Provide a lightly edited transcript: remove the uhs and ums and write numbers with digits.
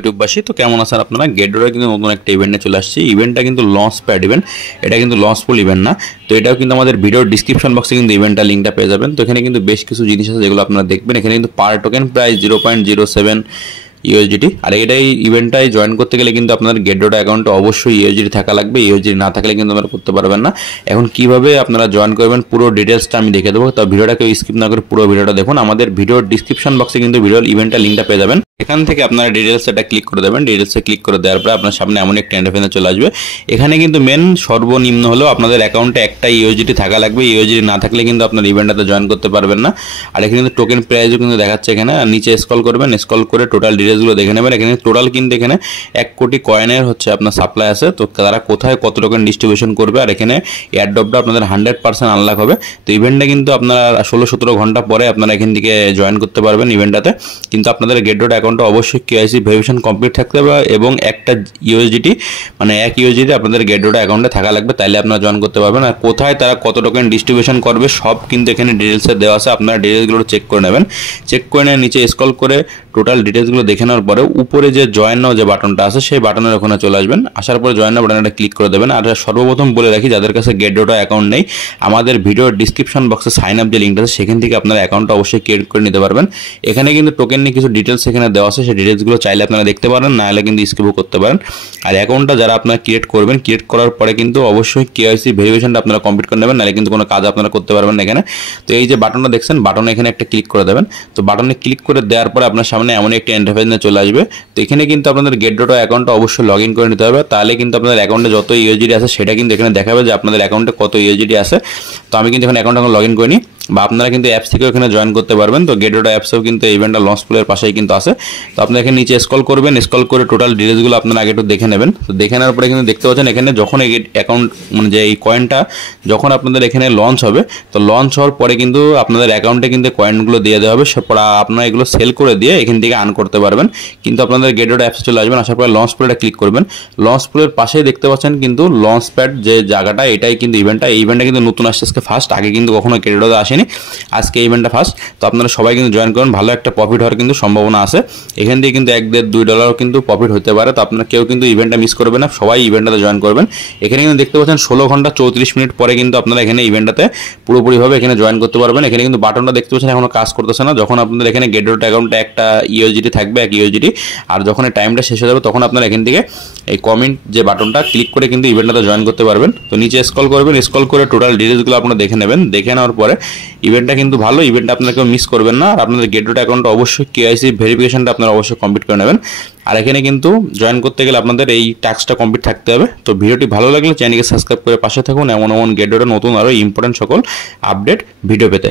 ইউটিউববাসী তো কেমন আছেন আপনারা? গেটডোরে কিন্তু নতুন একটা ইভেন্টে চলে আসছে। ইভেন্টটা কিন্তু লঞ্চ প্যাড ইভেন্ট, এটা কিন্তু লঞ্চফুল ইভেন্ট না। তো এটাও কিন্তু আমাদের ভিডিওর ডিসক্রিপশন বক্সে কিন্তু ইভেন্টটা লিঙ্কটা পেয়ে যাবেন। তো এখানে কিন্তু বেশ কিছু জিনিস আছে যেগুলো আপনারা দেখবেন। এখানে কিন্তু পার টোকেন প্রাইস 0.07 ইউএসডিটি। আর এটাই ইভেন্টটাই জয়েন করতে গেলে কিন্তু আপনাদের গেটডোর অ্যাকাউন্টে অবশ্যই ইউএসডিটি থাকা লাগবে। ইউএসডিটি না থাকলে কিন্তু আপনারা করতে পারবেন না। এখন কিভাবে আপনারা জয়েন করবেন পুরো ডিটেলসটা আমি দেখে দেবো। তো ভিডিওটাকে স্কিপ না করে পুরো ভিডিওটা দেখুন। আমাদের ভিডিওর ডিসক্রিপশন বক্সে কিন্তু ভিডিওর ইভেন্টের লিঙ্কটা পেয়ে যাবেন। এখান থেকে আপনারা ডিটেলস এটা ক্লিক করে দেবেন। ডিটেলসে ক্লিক করে দেওয়ার পরে আপনার সামনে এমন একটা ইন্টারফেসে চলে আসবে। এখানে কিন্তু মেন সর্বনিম্ন হলেও আপনাদের অ্যাকাউন্টে একটা ইউএসডিটি থাকা লাগবে। ইউএসডিটি না থাকলে কিন্তু আপনার ইভেন্টটাতে জয়েন করতে পারবেন না। আর এখানে কিন্তু টোকেন প্রাইসও কিন্তু দেখাচ্ছে এখানে। আর নিচে স্ক্রল করবেন, স্ক্রল করে টোটাল ডিটেলসগুলো দেখে নেবেন। এখানে টোটাল কিন্তু এখানে 1 কোটি কয়েনের হচ্ছে আপনার সাপ্লাই আছে। তো তারা কোথায় কত টোকেন ডিস্ট্রিবিউশন করবে, আর এখানে এয়ারড্রপটা আপনাদের 100% আনলক হবে। তো ইভেন্টটা কিন্তু আপনারা 16-17 ঘন্টা পরে আপনারা এখান থেকে জয়েন করতে পারবেন ইভেন্টটাতে। কিন্তু আপনাদের গেটডট অ্যাকাউন্টে অবশ্যই কেওয়াইসি ভেরিফিকেশন কমপ্লিট থাকতে হবে এবং একটা ইউএসডিটি মানে 1 ইউএসডিটি আপনাদের গেটডট অ্যাকাউন্টে থাকা লাগবে, তাইলে আপনারা জয়েন করতে পারবেন। আর কোথায় তারা কত টোকেন ডিস্ট্রিবিউশন করবে সব কিন্তু এখানে ডিটেলসে দেওয়া আছে। আপনারা ডিটেলসগুলো চেক করে নেবেন। চেক করে নিয়ে নিচে স্ক্রল করে টোটাল ডিটেলসগুলো দেখে নেওয়ার পরে উপরে যে জয়েন নাও যে বাটনটা আছে সেই বাটনের ওখানে চলে আসবেন। আসার পরে জয়েন নাও বাটনটা ক্লিক করে দেবেন। আর সর্বপ্রথম বলে রাখি, যাদের কাছে গেটডট অ্যাকাউন্ট নেই, আমাদের ভিডিওর ডিসক্রিপশন বক্সে সাইন আপ যে লিঙ্কটা আছে সেখান থেকে আপনারা অ্যাকাউন্টটা অবশ্যই ক্রিয়েট করে নিতে পারবেন। এখানে কিন্তু টোকেন নিয়ে কিছু ডিটেলস এখানে দেওয়া আছে, সেই ডিটেলসগুলো চাইলে আপনারা দেখতে পারেন, না হলে কিন্তু স্কিপও করতে পারেন। আর অ্যাকাউন্টটা যারা আপনারা ক্রিয়েট করবেন, ক্রিয়েট করার পরে কিন্তু অবশ্যই কেওয়াইসি ভেরিফিকেশনটা আপনারা কমপ্লিট করে নেবেন, নাহলে কিন্তু কোনো কাজ আপনারা করতে পারবেন না এখানে। তো এই যে বাটনটা দেখছেন, বাটনে এখানে একটা ক্লিক করে দেবেন। তো বাটনে ক্লিক করে দেওয়ার পরে আপনার সামনে এমন একটা ইন্টারফেস চলে আসবে। তো এখানে কিন্তু আপনাদের গেটডট অ্যাকাউন্টটা অবশ্যই লগ ইন করে নিতে হবে, তাহলে কিন্তু আপনাদের অ্যাকাউন্টে যত ইউএসডিটি আছে সেটা কিন্তু এখানে দেখাবে যে আপনাদের অ্যাকাউন্টে কত ইউএসডিটি আছে। তো আমি কিন্তু এখানে অ্যাকাউন্ট এখন লগ ইন করিনি, বা আপনারা কিন্তু অ্যাপস থেকেও এখানে জয়েন করতে পারবেন। তো গেটডট অ্যাপসেও কিন্তু ইভেন্টটা লঞ্চফুলের পাশেই কিন্তু আছে। তো আপনারা এখানে নিচে স্ক্রল করবেন, স্ক্রল করে টোটাল ডিটেলসগুলো আপনারা আগে একটু দেখে নেবেন। তো দেখে নেওয়ার পরে কিন্তু দেখতে পাচ্ছেন এখানে যখন এই অ্যাকাউন্ট মানে যে এই কয়েনটা যখন আপনাদের এখানে লঞ্চ হবে, তো লঞ্চ হওয়ার পরে কিন্তু আপনাদের অ্যাকাউন্টে কিন্তু কয়েনগুলো দিয়ে দেওয়া হবে। আপনারা এগুলো সেল করে দিয়ে এখান থেকে আর্ন করতে পারবেন। কিন্তু আপনাদের গেটডট অ্যাপসে চলে আসবেন, আসার পরে লঞ্চ পুলটা ক্লিক করবেন। লঞ্চ পুলের পাশেই দেখতে পাচ্ছেন কিন্তু লঞ্চ প্যাড যে জায়গাটা, এটাই কিন্তু ইভেন্টটা। এই ইভেন্টটা কিন্তু নতুন আসছে আজকে ফার্স্ট, আগে কিন্তু কখনো গেটডটে আসেনি, আজকে ইভেন্টটা ফার্স্ট। তো আপনারা সবাই কিন্তু জয়েন করুন, ভালো একটা প্রফিট হওয়ার কিন্তু সম্ভাবনা আছে। এখান থেকে কিন্তু $1-2 কিন্তু প্রফিট হতে পারে। তো আপনারা কেউ কিন্তু ইভেন্টটা মিস করবেন না, সবাই ইভেন্টটাতে জয়েন করবেন। এখানে কিন্তু দেখতে পাচ্ছেন 16 ঘন্টা 34 মিনিট পরে কিন্তু আপনারা এখানে ইভেন্টটাতে পুরোপুরিভাবে এখানে জয়েন করতে পারবেন। এখানে কিন্তু বাটনটা দেখতে পাচ্ছেন এখনো কাজ করতেছে না। যখন আপনাদের এখানে গেটডট অ্যাকাউন্টে একটা ইউএসডিটি থাকবে, 1 ইউএসডিটি, আর যখন এই টাইমটা শেষ হয়ে যাবে তখন আপনারা এখান থেকে এই কমেন্ট যে বাটনটা ক্লিক করে কিন্তু ইভেন্টটাতে জয়েন করতে পারবেন। তো নিচে স্ক্রল করবেন, স্ক্রল করে টোটাল ডিটেলসগুলো আপনারা দেখে নেবেন। দেখে নেওয়ার পরে ইভেন্টটা কিন্তু ভালো, ইভেন্টটা আপনারা কেউ মিস করবেন না। আর আপনাদের গেটডট অ্যাকাউন্টে অবশ্যই কেওয়াইসি ভেরিফিকেশনটা আপনারা অবশ্যই কমপ্লিট করে নেবেন। আর এখানে কিন্তু জয়েন করতে গেলে আপনাদের এই টাস্কটা কমপ্লিট থাকতে হবে। তো ভিডিওটি ভালো লাগলে চ্যানেলকে সাবস্ক্রাইব করে পাশে থাকুন এমন গেটডটে নতুন আরও ইম্পর্টেন্ট সকল আপডেট ভিডিও পেতে।